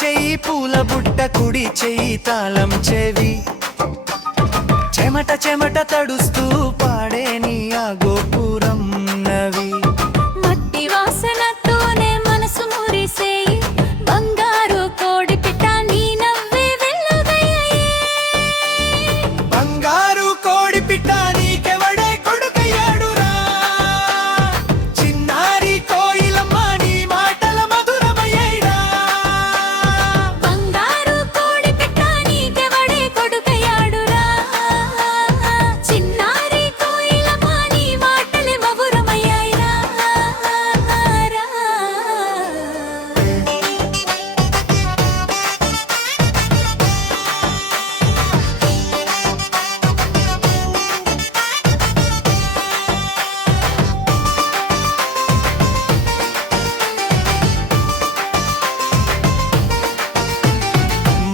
చెయ్యి పూల బుట్ట, కుడి చెయ్యి తాళం చెవి. చెమట చెమట తడుస్తూ పాడే నీ ఆ గోపురం నవి. మట్టి వాసనతోనే మనసు మురిసేయి, బంగారు కోడి పిట్ట నీ నవ్వే వెలుగయ్యే. బంగారు కోడి పిట్ట నీకెవడే కొడుకయ్యాడురా, చిన్నారి కోయిలమ్మ నీ మాటల మధురమయ్యాయిరా. బంగారు కోడి పిట్ట నీకెవడే కొడుకయ్యాడురా, చిన్నారి కోయిలమ్మ నీ మాటలే మధురమయ్యాయిరా.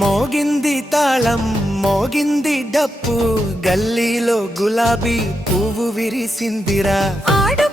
మోగింది తాళం మోగింది డప్పు, గల్లీలో గులాబీ పువ్వు విరిసిందిరా. ఆడు